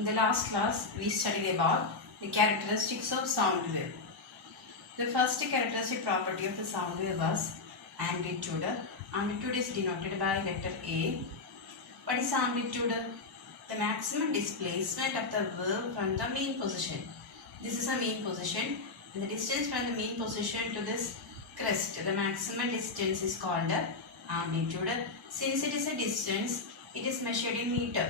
In the last class, we studied about the characteristics of sound wave. The first characteristic property of the sound wave was amplitude. Amplitude is denoted by letter A. What is amplitude? The maximum displacement of the wave from the mean position. This is a mean position, and the distance from the mean position to this crest, the maximum distance is called amplitude. Since it is a distance, it is measured in meter.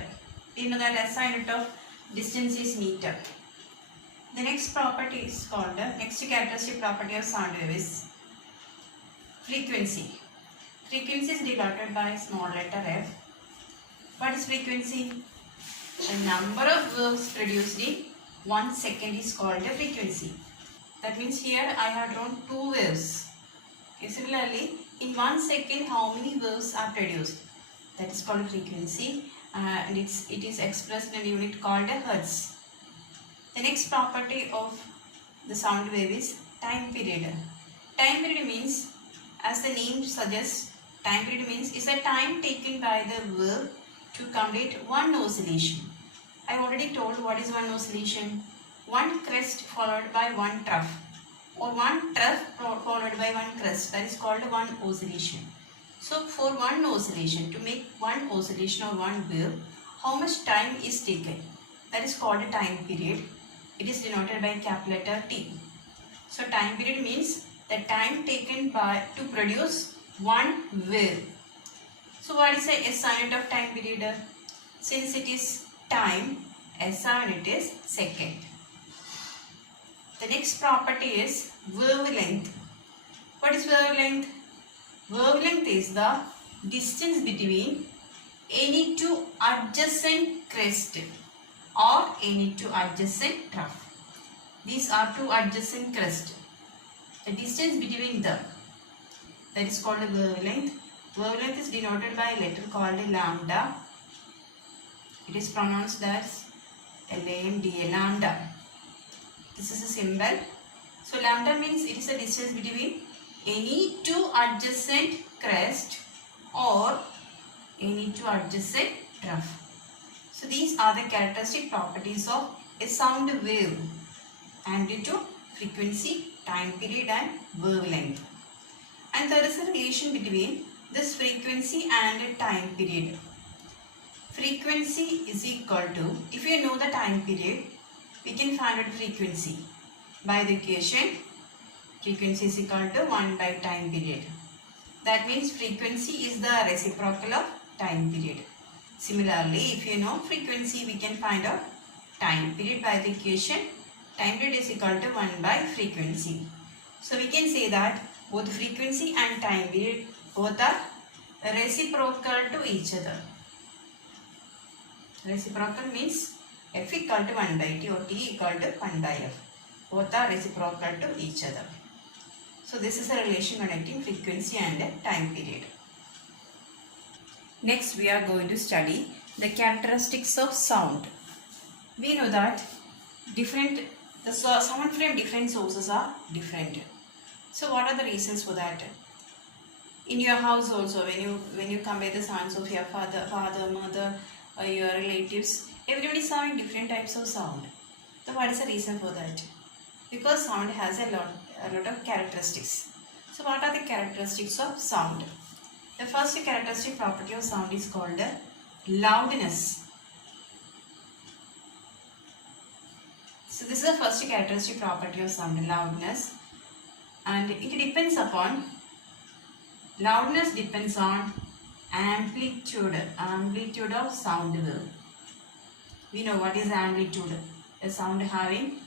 We know that SI unit of distance is meter. The next property is called, next characteristic property of sound wave is frequency. Frequency is denoted by small letter f. What is frequency? The number of waves produced in 1 second is called a frequency. That means here I have drawn 2 waves. Okay, similarly, in 1 second how many waves are produced? That is called frequency, and it is expressed in a unit called a hertz. The next property of the sound wave is time period. Time period means, as the name suggests, time period means is a time taken by the wave to complete one oscillation. I already told what is one oscillation. One crest followed by one trough, or one trough followed by one crest. That is called one oscillation. So for one oscillation, to make one oscillation or one wave, how much time is taken? That is called a time period. It is denoted by capital letter T. So time period means the time taken to produce one wave. So what is the SI unit of time period? Since it is time, SI unit is second. The next property is wavelength. What is wavelength? Wavelength is the distance between any two adjacent crest or any two adjacent trough. These are two adjacent crests. The distance between them, that is called a wavelength. Wavelength is denoted by a letter called lambda. It is pronounced as lambda, lambda. This is a symbol. So lambda means it is a distance between any two adjacent crest or any two adjacent trough. So these are the characteristic properties of a sound wave: amplitude, frequency, time period and wavelength. And there is a relation between this frequency and time period. Frequency is equal to, if you know the time period, we can find out frequency by the equation frequency is equal to 1 by time period. That means frequency is the reciprocal of time period. Similarly, if you know frequency, we can find out time period by the equation time period is equal to 1 by frequency. So we can say that both frequency and time period both are reciprocal to each other. Reciprocal means f equal to 1 by t or t equal to 1 by f. Both are reciprocal to each other. So this is a relation connecting frequency and time period. Next we are going to study the characteristics of sound. We know that the sound from different sources are different. So what are the reasons for that? In your house also, when you compare the sounds of your father, mother, or your relatives, everybody is having different types of sound. So what is the reason for that? Because sound has a lot of characteristics. So what are the characteristics of sound? The first characteristic property of sound is called loudness. So this is the first characteristic property of sound, loudness. And it depends upon, loudness depends on amplitude of sound wave. We know what is amplitude. A sound having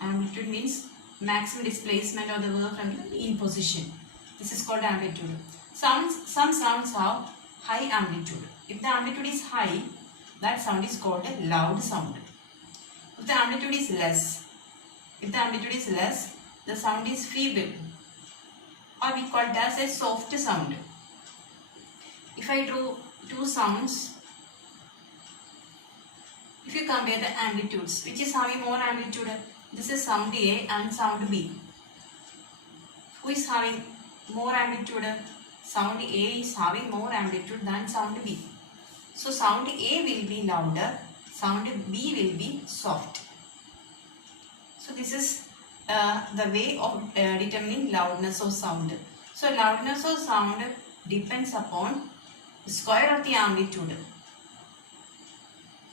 amplitude means maximum displacement of the wave from the mean position. This is called amplitude. Some sounds have high amplitude. If the amplitude is high, that sound is called a loud sound. If the amplitude is less, the sound is feeble, or we call it as a soft sound. If I draw two sounds, if you compare the amplitudes, which is having more amplitude? This is sound A and sound B. Who is having more amplitude? Sound A is having more amplitude than sound B. So sound A will be louder sound B will be soft. So this is the way of determining loudness of sound. So loudness of sound depends upon the square of the amplitude.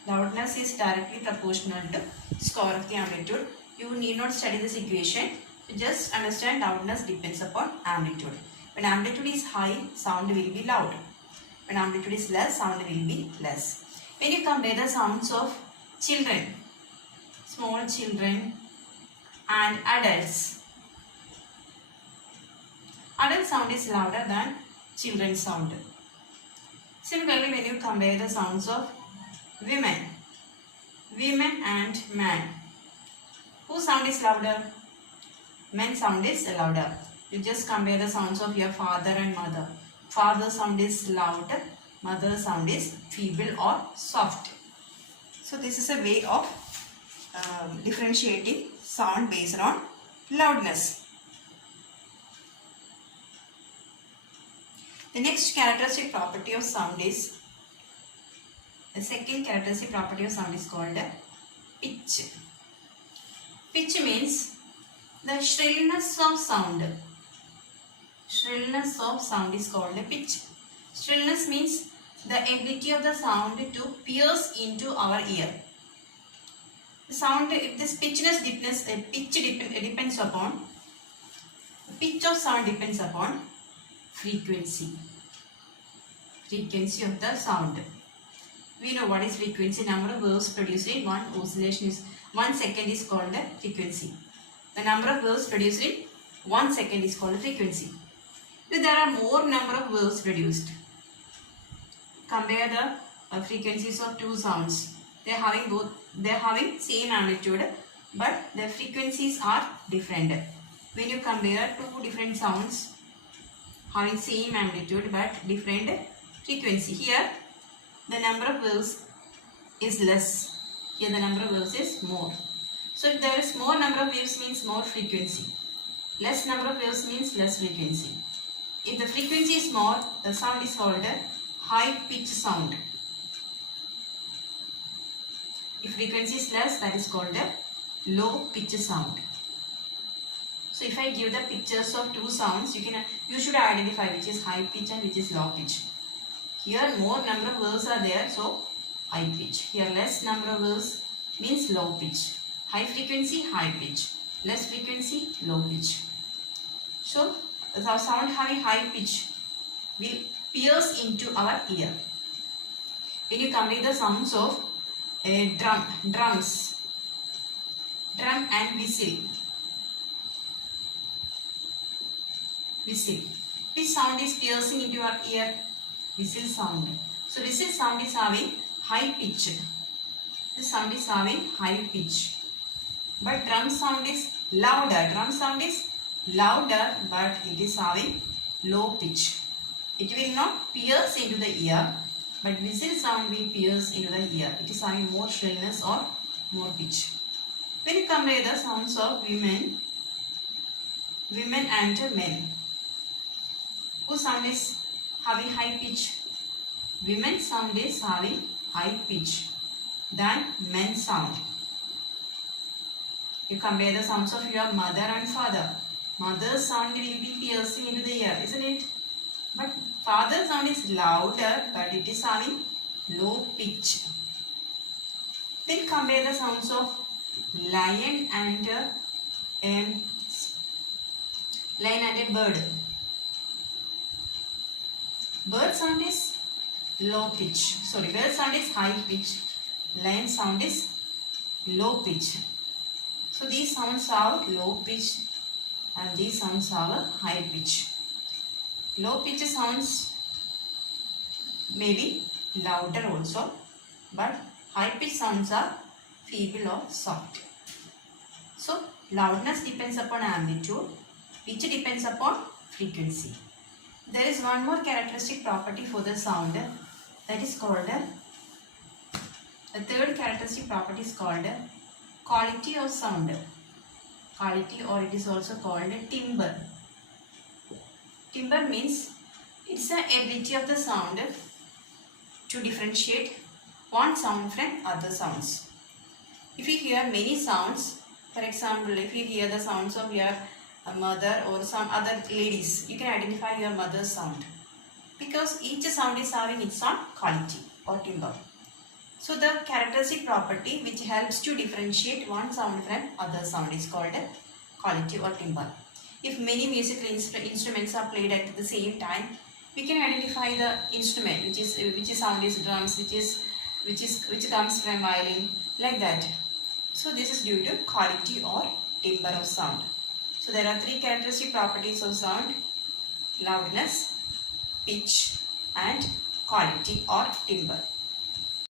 Loudness is directly proportional to square of the amplitude. You need not study this equation. Just understand loudness depends upon amplitude. When amplitude is high, sound will be loud. When amplitude is less, sound will be less. When you compare the sounds of children, small children and adults, adult sound is louder than children's sound. Similarly, when you compare the sounds of women and man, whose sound is louder? Men's sound is louder. You just compare the sounds of your father and mother. Father's sound is loud, mother's sound is feeble or soft. So this is a way of differentiating sound based on loudness. The next characteristic property of sound is, the second characteristic property of sound is called pitch. Pitch means the shrillness of sound. Shrillness of sound is called a pitch. Shrillness means the ability of the sound to pierce into our ear. The sound, this pitchness depends upon, pitch of sound depends upon frequency. Frequency of the sound. We know what is frequency. Number of waves produced in one oscillation is 1 second is called a frequency. The number of waves produced in 1 second is called a frequency. If there are more number of waves produced, compare the frequencies of two sounds. They are having same amplitude, but their frequencies are different. When you compare two different sounds having same amplitude but different frequency, here the number of waves is less. Here the number of waves is more. So if there is more number of waves means more frequency. Less number of waves means less frequency. If the frequency is more, the sound is called a high pitch sound. If frequency is less, that is called a low pitch sound. So if I give the pictures of two sounds, you should identify which is high pitch and which is low pitch. Here more number of waves are there, so high pitch. Here less number of waves means low pitch. High frequency, high pitch. Less frequency, low pitch. So the sound having high pitch will pierce into our ear. When you compare the sounds of drums, drum and whistle. Which sound is piercing into our ear? Whistle sound. So whistle sound is having high pitch. This sound is having high pitch. But drum sound is louder. Drum sound is louder, but it is having low pitch. It will not pierce into the ear, but whistle sound will pierce into the ear. It is having more shrillness or more pitch. When you compare the sounds of women and men, whose sound is having high pitch? Women's sound is having high pitch than men's sound. You compare the sounds of your mother and father. Mother's sound will be piercing into the ear, isn't it? But father's sound is louder, but it is having low pitch. Then compare the sounds of lion and a bird. Bird sound is low pitch. Bird sound is high pitch. Lion sound is low pitch. So these sounds have low pitch and these sounds have a high pitch. Low pitch sounds may be louder also, but high pitch sounds are feeble or soft. So loudness depends upon amplitude, pitch depends upon frequency. There is one more characteristic property for the sound, that is called the third characteristic property is called quality of sound. Quality, or it is also called timbre. Timbre means it's the ability of the sound to differentiate one sound from other sounds. If you hear many sounds, for example, if you hear the sounds of your mother or some other ladies, you can identify your mother's sound because each sound is having its own quality or timbre. So the characteristic property which helps to differentiate one sound from other sound is called a quality or timbre. If many musical instruments are played at the same time, we can identify the instrument which sound is drums, which comes from violin, like that. So this is due to quality or timbre of sound. So there are three characteristic properties of sound: loudness, pitch, and quality or timbre.